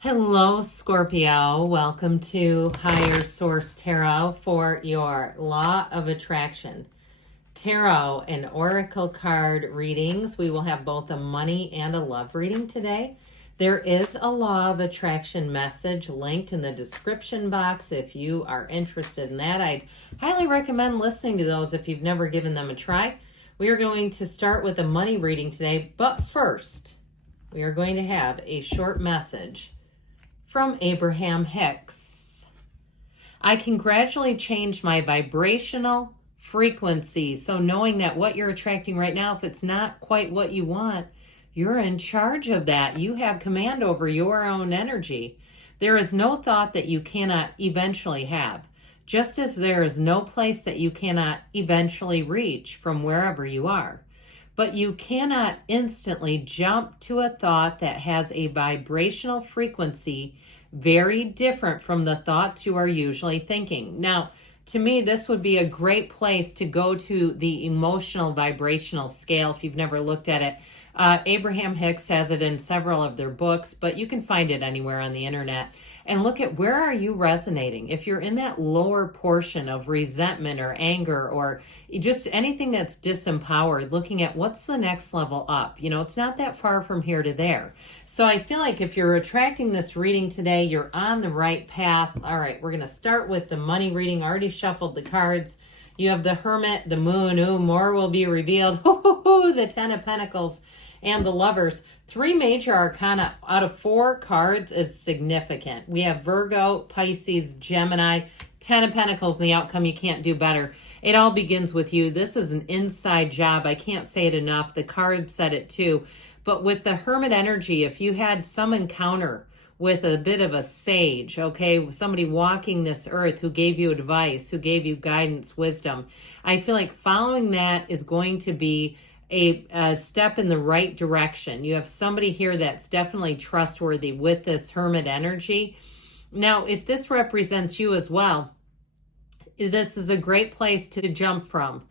Hello, Scorpio. Welcome to Higher Source Tarot for your Law of Attraction Tarot and Oracle card readings. We will have both a money and a love reading today. There is a Law of Attraction message linked in the description box if you are interested in that. I'd highly recommend listening to those if you've never given them a try. We are going to start with a money reading today, but first, we are going to have a short message from Abraham Hicks. I can gradually change my vibrational frequency. So knowing that what you're attracting right now, if it's not quite what you want, you're in charge of that. You have command over your own energy. There is no thought that you cannot eventually have, just as there is no place that you cannot eventually reach from wherever you are. But you cannot instantly jump to a thought that has a vibrational frequency very different from the thoughts you are usually thinking. Now, to me, this would be a great place to go to the emotional vibrational scale if you've never looked at it. Abraham Hicks has it in several of their books, but you can find it anywhere on the internet. And look at where are you resonating. If you're in that lower portion of resentment or anger or just anything that's disempowered, looking at what's the next level up. You know, it's not that far from here to there. So I feel like if you're attracting this reading today, you're on the right path. All right, we're going to start with the money reading. I already shuffled the cards. You have the Hermit, the Moon. Ooh, more will be revealed. The Ten of Pentacles. And the Lovers. 3 major arcana out of 4 cards is significant. We have Virgo, Pisces, Gemini, 10 of Pentacles, and the outcome you can't do better. It all begins with you. This is an inside job. I can't say it enough. The card said it too. But with the Hermit energy, if you had some encounter with a bit of a sage, okay, somebody walking this earth who gave you advice, who gave you guidance, wisdom, I feel like following that is going to be a step in the right direction. You have somebody here that's definitely trustworthy with this Hermit energy. Now, if this represents you as well, this is a great place to jump from.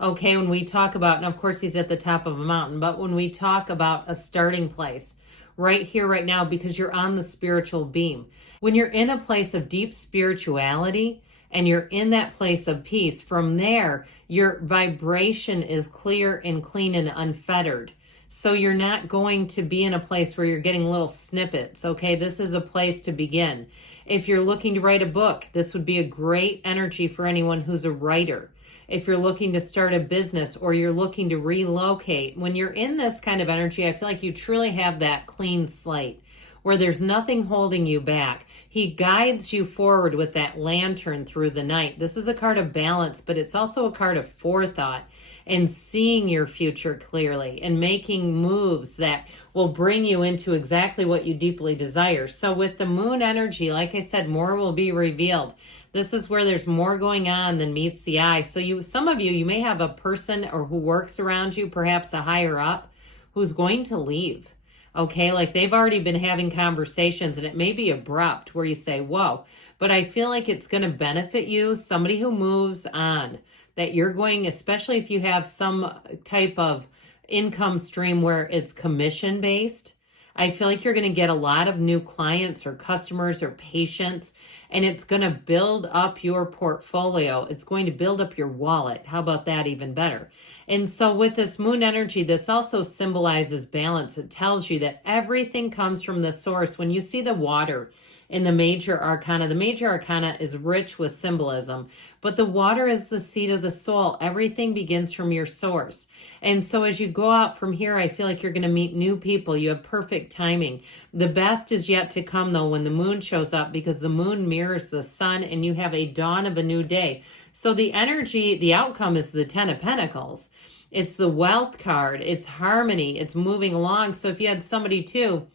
Okay, when we talk about, and of course he's at the top of a mountain, but when we talk about a starting place, right here, right now, because you're on the spiritual beam. When you're in a place of deep spirituality, and you're in that place of peace, from there, your vibration is clear and clean and unfettered. So you're not going to be in a place where you're getting little snippets, okay? This is a place to begin. If you're looking to write a book, this would be a great energy for anyone who's a writer. If you're looking to start a business or you're looking to relocate, when you're in this kind of energy, I feel like you truly have that clean slate, where there's nothing holding you back. He guides you forward with that lantern through the night. This is a card of balance, but it's also a card of forethought and seeing your future clearly and making moves that will bring you into exactly what you deeply desire. So with the Moon energy, like I said, more will be revealed. This is where there's more going on than meets the eye. So some of you may have a person or who works around you, perhaps a higher up, who's going to leave. Okay, like they've already been having conversations and it may be abrupt where you say, whoa, but I feel like it's going to benefit you, somebody who moves on, that you're going, especially if you have some type of income stream where it's commission based. I feel like you're going to get a lot of new clients or customers or patients, and it's going to build up your portfolio. It's going to build up your wallet. How about that? Even better. And so with this Moon energy, this also symbolizes balance. It tells you that everything comes from the source. When you see the water in the major arcana is rich with symbolism, but the water is the seat of the soul. Everything begins from your source. And so as you go out from here, I feel like you're going to meet new people. You have perfect timing. The best is yet to come, though, when the moon shows up, because the moon mirrors the sun and you have a dawn of a new day. So the energy, the outcome is the 10 of Pentacles. It's the wealth card. It's harmony. It's moving along. So if you had somebody too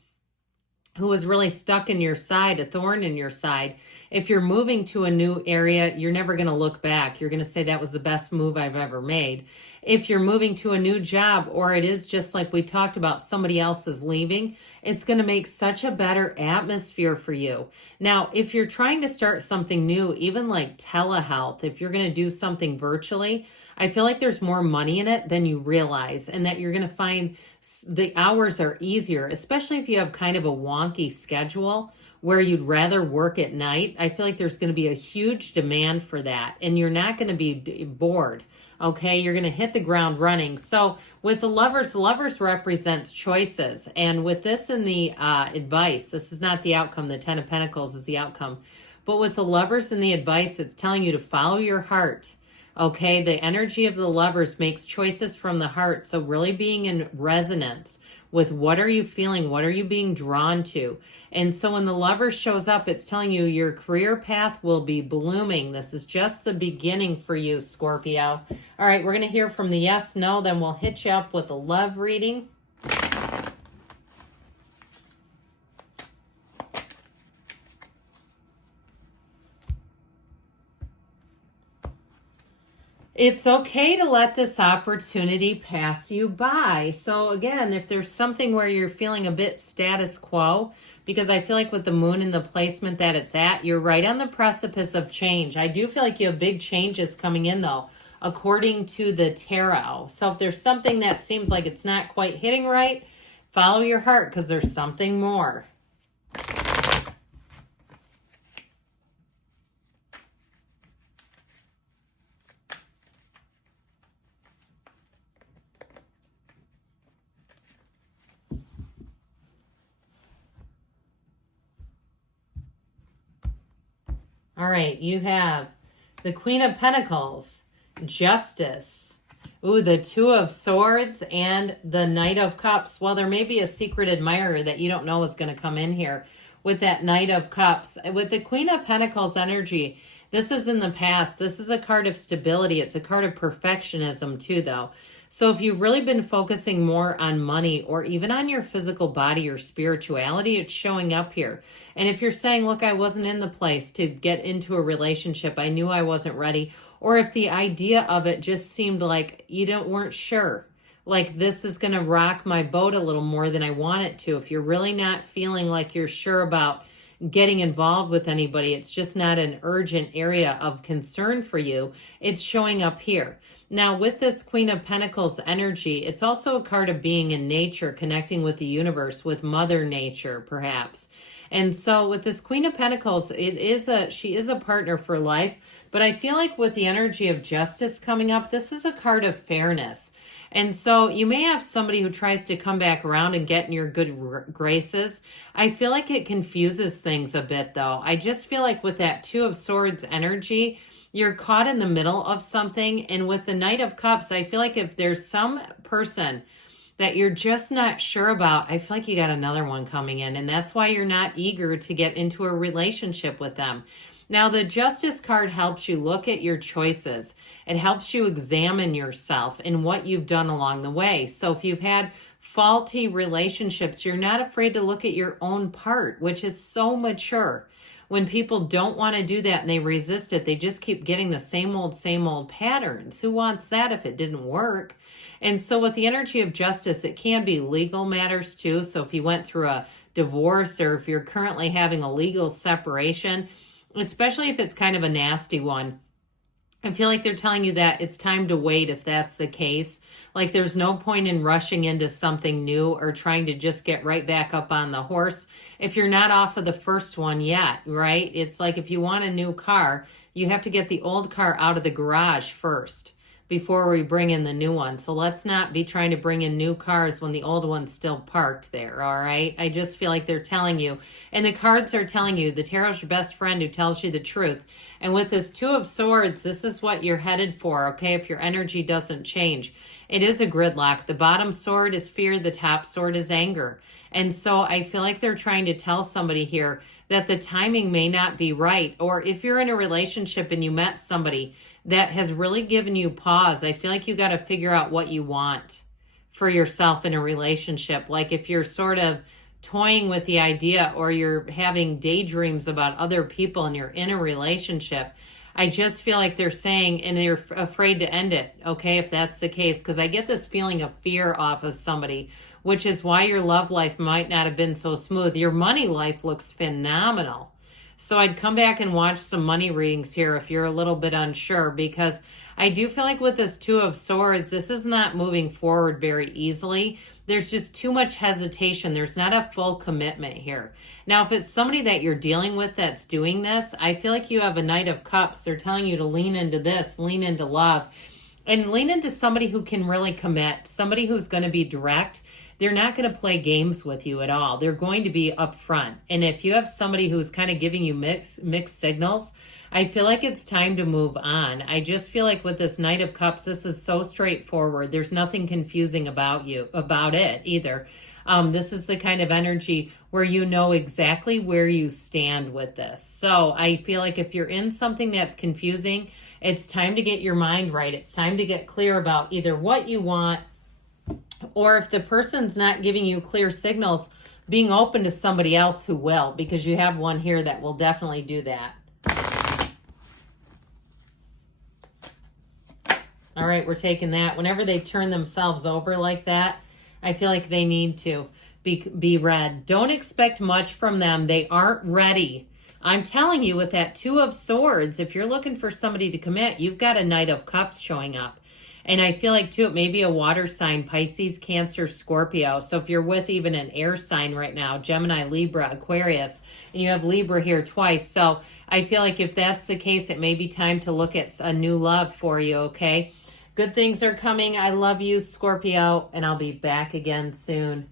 who was really stuck in your side, a thorn in your side, If you're moving to a new area, you're never going to look back. You're going to say that was the best move I've ever made. If you're moving to a new job, or it is just like we talked about, somebody else is leaving, it's going to make such a better atmosphere for you. Now, if you're trying to start something new, even like telehealth, if you're going to do something virtually, I feel like there's more money in it than you realize, and that you're going to find the hours are easier, especially if you have kind of a wonky schedule where you'd rather work at night. I feel like there's going to be a huge demand for that, and you're not going to be bored. Okay, you're going to hit the ground running. So with the lovers represents choices. And with this in the advice, this is not the outcome. The 10 of Pentacles is the outcome. But with the lovers and the advice, it's telling you to follow your heart. Okay, the energy of the lovers makes choices from the heart. So really being in resonance with what are you feeling? What are you being drawn to? And so when the lover shows up, it's telling you your career path will be blooming. This is just the beginning for you, Scorpio. All right, we're going to hear from the yes, no, then we'll hit you up with a love reading. It's okay to let this opportunity pass you by. So again, if there's something where you're feeling a bit status quo, because I feel like with the moon and the placement that it's at, you're right on the precipice of change. I do feel like you have big changes coming in though, according to the tarot. So if there's something that seems like it's not quite hitting right, follow your heart because there's something more. All right, you have the Queen of Pentacles, Justice, ooh, the Two of Swords, and the Knight of Cups. Well, there may be a secret admirer that you don't know is going to come in here with that Knight of Cups. With the Queen of Pentacles energy, this is in the past. This is a card of stability. It's a card of perfectionism too, though. So if you've really been focusing more on money or even on your physical body or spirituality, it's showing up here. And if you're saying, look, I wasn't in the place to get into a relationship, I knew I wasn't ready, or if the idea of it just seemed like you weren't sure, like this is going to rock my boat a little more than I want it to. If you're really not feeling like you're sure about getting involved with anybody, it's just not an urgent area of concern for you, it's showing up here. Now, with this Queen of Pentacles energy, it's also a card of being in nature, connecting with the universe, with Mother Nature, perhaps. And so with this Queen of Pentacles, she is a partner for life, but I feel like with the energy of Justice coming up, this is a card of fairness. And so you may have somebody who tries to come back around and get in your good graces. I feel like it confuses things a bit, though. I just feel like with that Two of Swords energy, you're caught in the middle of something. And with the Knight of Cups, I feel like if there's some person that you're just not sure about, I feel like you got another one coming in. And that's why you're not eager to get into a relationship with them. Now, the Justice card helps you look at your choices. It helps you examine yourself and what you've done along the way. So if you've had faulty relationships, you're not afraid to look at your own part, which is so mature. When people don't want to do that and they resist it, they just keep getting the same old patterns. Who wants that if it didn't work? And so with the energy of Justice, it can be legal matters too. So if you went through a divorce or if you're currently having a legal separation, especially if it's kind of a nasty one, I feel like they're telling you that it's time to wait if that's the case. Like there's no point in rushing into something new or trying to just get right back up on the horse if you're not off of the first one yet, right? It's like if you want a new car, you have to get the old car out of the garage first before we bring in the new one. So let's not be trying to bring in new cars when the old one's still parked there, all right? I just feel like they're telling you, and the cards are telling you, the tarot's your best friend who tells you the truth. And with this Two of Swords, this is what you're headed for, okay, if your energy doesn't change. It is a gridlock. The bottom sword is fear, the top sword is anger. And so I feel like they're trying to tell somebody here that the timing may not be right. Or if you're in a relationship and you met somebody that has really given you pause, I feel like you got to figure out what you want for yourself in a relationship. Like if you're sort of toying with the idea, or you're having daydreams about other people and you're in a relationship, I just feel like they're saying, and they're afraid to end it, okay, if that's the case, because I get this feeling of fear off of somebody, which is why your love life might not have been so smooth. Your money life looks phenomenal. So I'd come back and watch some money readings here if you're a little bit unsure, because I do feel like with this Two of Swords, this is not moving forward very easily. There's just too much hesitation. There's not a full commitment here. Now, if it's somebody that you're dealing with that's doing this, I feel like you have a Knight of Cups. They're telling you to lean into this, lean into love, and lean into somebody who can really commit, somebody who's going to be direct. They're not going to play games with you at all. They're going to be upfront. And if you have somebody who's kind of giving you mixed signals, I feel like it's time to move on. I just feel like with this Knight of Cups, this is so straightforward. There's nothing confusing about it either. This is the kind of energy where you know exactly where you stand with this. So I feel like if you're in something that's confusing, it's time to get your mind right. It's time to get clear about either what you want, or if the person's not giving you clear signals, being open to somebody else who will, because you have one here that will definitely do that. All right, we're taking that. Whenever they turn themselves over like that, I feel like they need to be read. Don't expect much from them. They aren't ready. I'm telling you, with that Two of Swords, if you're looking for somebody to commit, you've got a Knight of Cups showing up. And I feel like, too, it may be a water sign, Pisces, Cancer, Scorpio. So if you're with even an air sign right now, Gemini, Libra, Aquarius, and you have Libra here twice. So I feel like if that's the case, it may be time to look at a new love for you, okay? Good things are coming. I love you, Scorpio, and I'll be back again soon.